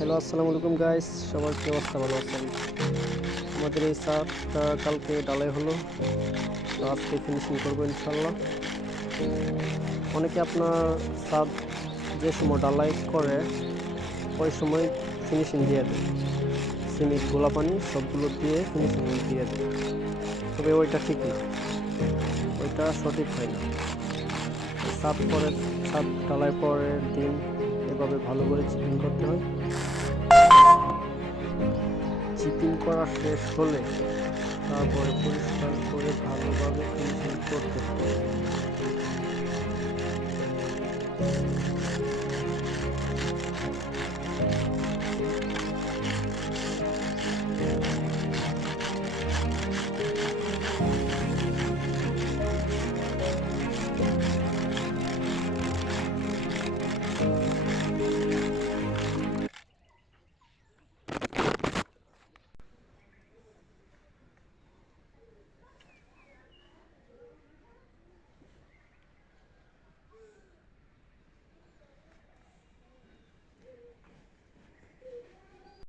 Hello, আসসালামু আলাইকুম guys. সবার কি অবস্থা? ভালো আছেন? আমাদের এই ছাদটা কালকে ঢালাই হলো, তো আজকে ফিনিশিং করবো ইনশাল্লাহ। অনেকে আপনার ছাদ যে সময় ঢালাই করে ওই সময় ফিনিশিং দিয়ে দেয়, সিমেন্ট গোলা পানি সবগুলো দিয়ে ফিনিশিং দিয়ে দেয়, তবে ওইটা ঠিক না, ওইটা সঠিক হয় না। ছাদ ঢালাই পরের দিন এভাবে ভালো করে চিপিং করতে হয়। চিপিং করা শেষ হলে তারপরে পরিষ্কার করে ভালোভাবে ফিনিশিং করতে হবে।